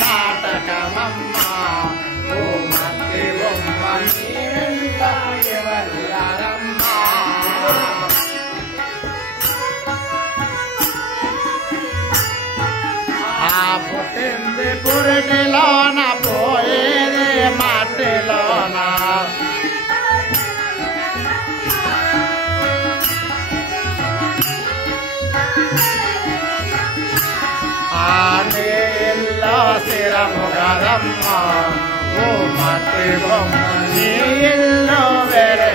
నాటకమమ్మ ఓ మట్టి బొమ్మ నీ వెంట ఎవరున్నారమ్మా పుట్టింది పురిటిలోన పోయేది మట్టిలోన ఆనే ఇల్లు స్థిరము కదమ్మ ఓ మట్టి బొమ్మ నీ ఇల్లు వేరే